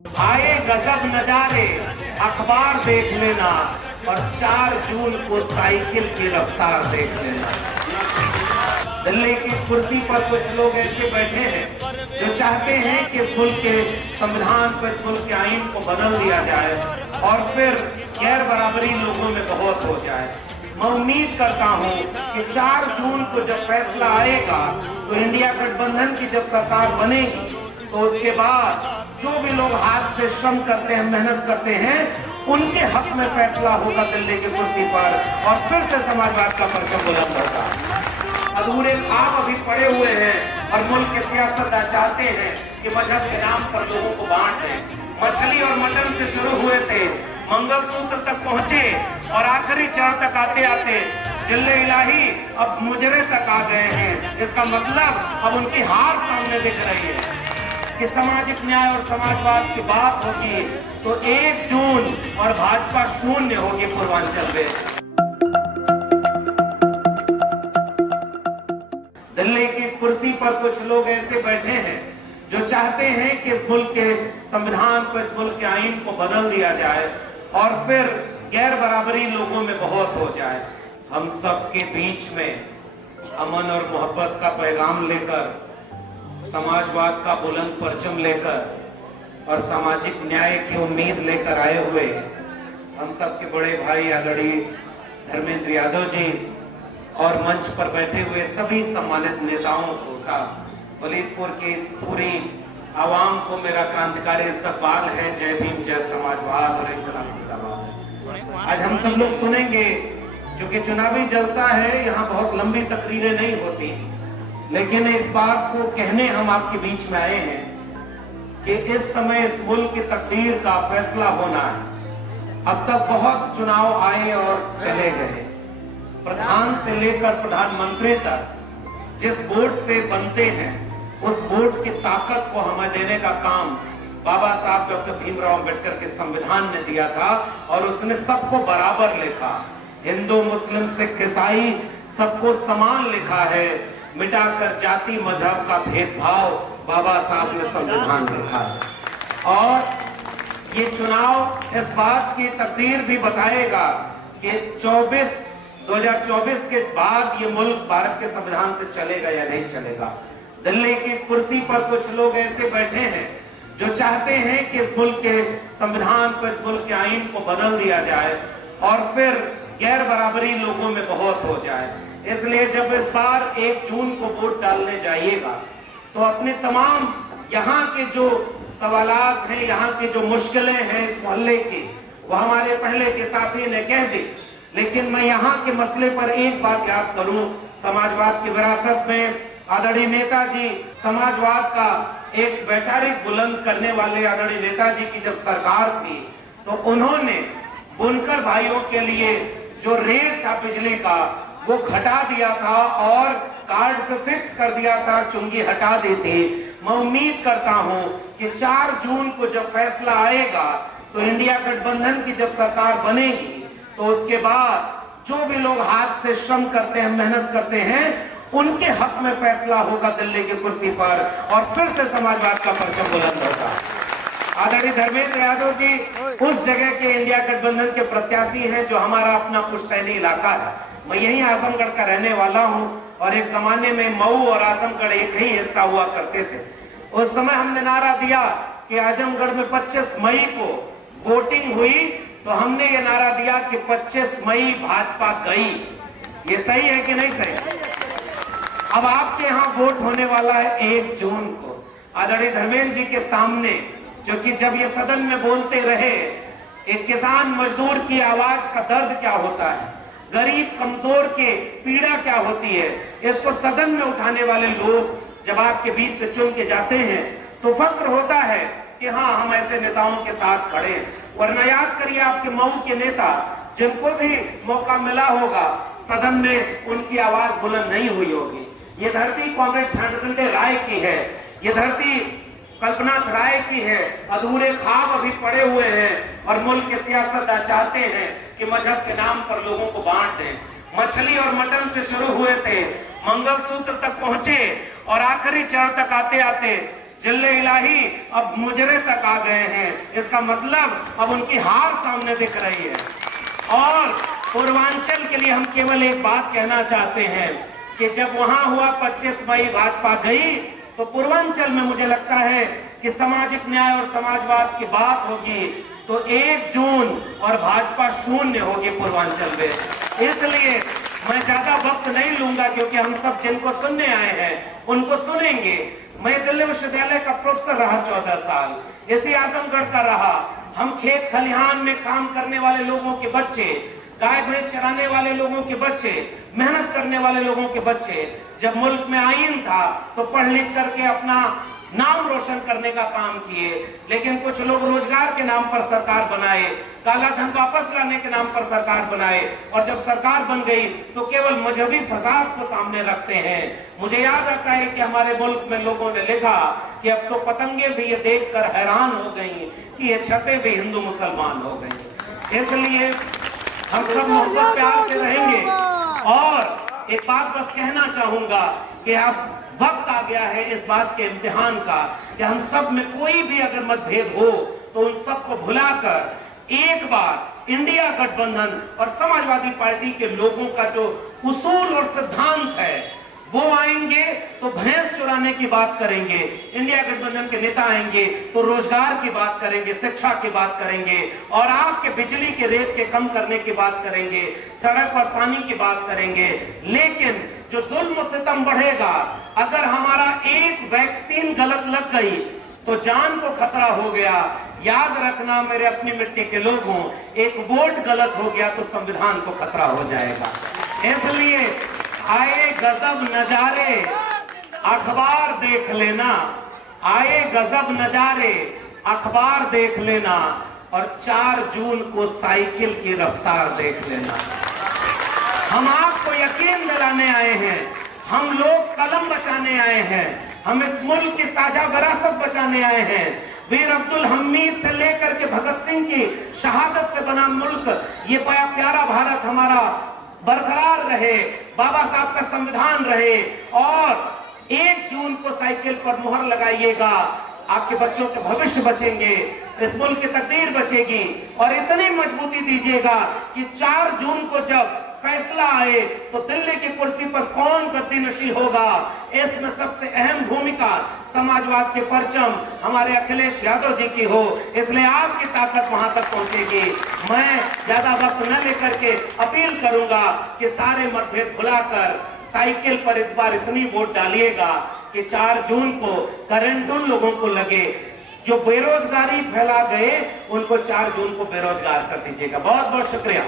आए गजब नजारे अखबार देख लेना और 4 जून को साइकिल की रफ्तार देख लेना। दिल्ली की कुर्सी पर कुछ लोग ऐसे बैठे हैं जो चाहते हैं कि मुल्क के संविधान पर, मुल्क के आईन को बदल दिया जाए और फिर गैर बराबरी लोगों में बहुत हो जाए। मैं उम्मीद करता हूं कि 4 जून को जब फैसला आएगा तो इंडिया गठबंधन की जब सरकार बनेगी तो उसके बाद जो भी लोग हाथ से श्रम करते हैं, मेहनत करते हैं, उनके हक में फैसला होगा दिल्ली की कुर्सी पर और फिर से समाजवाद का परचम बुलंद होगा। अधूरे ख्वाब अभी पड़े हुए हैं और मुल्क के सियासतदान चाहते हैं कि मजहब के नाम पर लोगों को बांट दें। मछली और मटन से शुरू हुए थे, मंगलसूत्र तक पहुंचे और आखिरी चरण तक आते आते जिल्ले इलाही अब मुजरे तक आ गए हैं। इसका मतलब अब उनकी हार सामने दिख रही है कि सामाजिक न्याय और समाजवाद की बात होगी तो 1 जून और भाजपा शून्य होगी पूर्वांचल में। दिल्ली की कुर्सी पर कुछ लोग ऐसे बैठे हैं जो चाहते हैं कि इस मुल्क के संविधान को, इस मुल्क के आईन को बदल दिया जाए और फिर गैर बराबरी लोगों में बहुत हो जाए। हम सबके बीच में अमन और मोहब्बत का पैगाम लेकर, समाजवाद का बुलंद परचम लेकर और सामाजिक न्याय की उम्मीद लेकर आए हुए हम सबके बड़े भाई आदरणीय धर्मेंद्र यादव जी और मंच पर बैठे हुए सभी सम्मानित नेताओं को का वलीदपुर की पूरी आवाम को मेरा क्रांतिकारी इस्तकबाल है। जय भीम, जय समाजवाद और इंकलाब जिंदाबाद। आज हम सब लोग सुनेंगे, क्योंकि चुनावी जलसा है, यहाँ बहुत लंबी तकरीरें नहीं होती, लेकिन इस बात को कहने हम आपके बीच में आए हैं कि इस समय इस मुल्क की तकदीर का फैसला होना है। अब तक बहुत चुनाव आए और चले गए, प्रधान से लेकर प्रधानमंत्री तक जिस वोट से बनते हैं उस वोट की ताकत को हमें देने का काम बाबा साहब डॉक्टर भीमराव अम्बेडकर के संविधान ने दिया था और उसने सबको बराबर लिखा। हिंदू, मुस्लिम, सिख, ईसाई सबको समान लिखा है, मिटाकर जाति मजहब का भेदभाव बाबा साहब ने संविधान लिखा है। और ये चुनाव इस बात की तकदीर भी बताएगा कि 2024 के बाद ये मुल्क भारत के संविधान से चलेगा या नहीं चलेगा। दिल्ली की कुर्सी पर कुछ लोग ऐसे बैठे हैं जो चाहते हैं कि इस मुल्क के संविधान को, इस मुल्क के आईन को बदल दिया जाए और फिर गैर बराबरी लोगों में बहुत हो जाए। इसलिए जब इस बार 1 जून को वोट डालने जाइएगा तो अपने तमाम यहाँ के जो सवालात हैं, यहाँ की जो मुश्किलें हैं इस मोहल्ले की, वो हमारे पहले के साथी ने कह दी, लेकिन मैं यहाँ के मसले पर एक बात याद करूं। समाजवाद की विरासत में आदरणीय नेताजी, समाजवाद का एक वैचारिक बुलंद करने वाले आदरणीय नेताजी की जब सरकार थी तो उन्होंने बुनकर भाइयों के लिए जो रेट था बिजली का वो घटा दिया था और कार्ड से फिक्स कर दिया था, चुंगी हटा दी थी। मैं उम्मीद करता हूं कि 4 जून को जब फैसला आएगा तो इंडिया गठबंधन की जब सरकार बनेगी तो उसके बाद जो भी लोग हाथ से श्रम करते हैं, मेहनत करते हैं, उनके हक में फैसला होगा दिल्ली की कुर्सी पर और फिर से समाजवाद का परचम बुलंद होगा। आदरणीय धर्मेंद्र यादव जी उस जगह के इंडिया गठबंधन के प्रत्याशी हैं जो हमारा अपना पुश्तैनी इलाका है। मैं यही आजमगढ़ का रहने वाला हूं और एक जमाने में मऊ और आजमगढ़ एक ही हिस्सा हुआ करते थे। उस समय हमने नारा दिया कि आजमगढ़ में 25 मई को वोटिंग हुई तो हमने ये नारा दिया कि 25 मई भाजपा गई। ये सही है कि नहीं सही? अब आपके यहाँ वोट होने वाला है 1 जून को। आदरणीय धर्मेंद्र जी के सामने, जो कि जब ये सदन में बोलते रहे, एक किसान मजदूर की आवाज का दर्द क्या होता है, गरीब कमजोर के पीड़ा क्या होती है, इसको सदन में उठाने वाले लोग जब आपके बीच से चुन के जाते हैं तो फक्र होता है कि हाँ, हम ऐसे नेताओं के साथ खड़े हैं। वरना याद करिए आपके मऊ के नेता जिनको भी मौका मिला होगा सदन में उनकी आवाज बुलंद नहीं हुई होगी। ये धरती कांग्रेस संजय राय की है, ये धरती कल्पनाथ राय की है। अधूरे ख्वाब अभी पड़े हुए हैं और मुल्क के सियासतदान चाहते हैं कि मजहब के नाम पर लोगों को बांट दें। मछली और मटन से शुरू हुए थे, मंगलसूत्र तक पहुंचे और आखिरी चरण तक आते आते जिले इलाही अब मुजरे तक आ गए हैं। इसका मतलब अब उनकी हार सामने दिख रही है। और पूर्वांचल के लिए हम केवल एक बात कहना चाहते हैं कि जब वहां हुआ 25 मई भाजपा गई, तो पूर्वांचल में मुझे लगता है कि सामाजिक न्याय और समाजवाद की बात होगी तो 1 जून और भाजपा शून्य होगी पूर्वांचल में। इसलिए मैं ज्यादा वक्त नहीं लूंगा, क्योंकि हम सब जिनको सुनने आए हैं उनको सुनेंगे। मैं दिल्ली विश्वविद्यालय का प्रोफेसर रहा 14 साल, इसी आजमगढ़ का रहा। हम खेत खलिहान में काम करने वाले लोगों के बच्चे, गाय भैंस चराने वाले लोगों के बच्चे, मेहनत करने वाले लोगों के बच्चे, जब मुल्क में आईन था तो पढ़ लिख करके अपना नाम रोशन करने का काम किए। लेकिन कुछ लोग रोजगार के नाम पर सरकार बनाए, काला धन वापस लाने के नाम पर सरकार बनाए, और जब सरकार बन गई तो केवल मजहबी फसाद को सामने रखते हैं। मुझे याद आता है कि हमारे मुल्क में लोगों ने लिखा कि अब तो पतंगे भी ये देखकर हैरान हो गई कि ये छतें भी हिंदू मुसलमान हो गई। इसलिए हम सब मोहब्बत प्यार से रहेंगे। और एक बात बस कहना चाहूंगा कि अब वक्त आ गया है इस बात के इम्तिहान का कि हम सब में कोई भी अगर मतभेद हो तो उन सबको भुलाकर एक बार इंडिया गठबंधन और समाजवादी पार्टी के लोगों का जो उसूल और सिद्धांत है वो आएंगे तो भैंस चुराने की बात करेंगे, इंडिया गठबंधन के नेता आएंगे तो रोजगार की बात करेंगे, शिक्षा की बात करेंगे, और आपके बिजली के रेट के कम करने की बात करेंगे, सड़क और पानी की बात करेंगे। लेकिन जो जुल्म सितम बढ़ेगा, अगर हमारा एक वैक्सीन गलत लग गई तो जान को खतरा हो गया। याद रखना मेरे अपनी मिट्टी के लोगों, एक वोट गलत हो गया तो संविधान को खतरा हो जाएगा। इसलिए आए गजब नजारे अखबार देख लेना, आए गजब नजारे अखबार देख लेना, और 4 जून को साइकिल की रफ्तार देख लेना। हम आपको यकीन दिलाने आए हैं, हम लोग कलम बचाने आए हैं, हम इस मुल्क की साझा विरासत बचाने आए हैं। वीर अब्दुल हमीद से लेकर के भगत सिंह की शहादत से बना मुल्क, ये बड़ा प्यारा भारत हमारा बरकरार रहे, बाबा साहब का संविधान रहे। और 1 जून को साइकिल पर मुहर लगाइएगा, आपके बच्चों के भविष्य बचेंगे, इस मुल्क की तकदीर बचेगी। और इतनी मजबूती दीजिएगा कि 4 जून को जब फैसला आए तो दिल्ली की कुर्सी पर कौन गद्दी नशी होगा, इसमें सबसे अहम भूमिका समाजवाद के परचम हमारे अखिलेश यादव जी की हो। इसलिए आपकी ताकत वहां तक पहुंचेगी। मैं ज्यादा वक्त न लेकर के अपील करूंगा कि सारे मतभेद भुलाकर साइकिल पर इस बार इतनी वोट डालिएगा कि 4 जून को करंट उन लोगों को लगे जो बेरोजगारी फैला गए, उनको 4 जून को बेरोजगार कर दीजिएगा। बहुत बहुत शुक्रिया।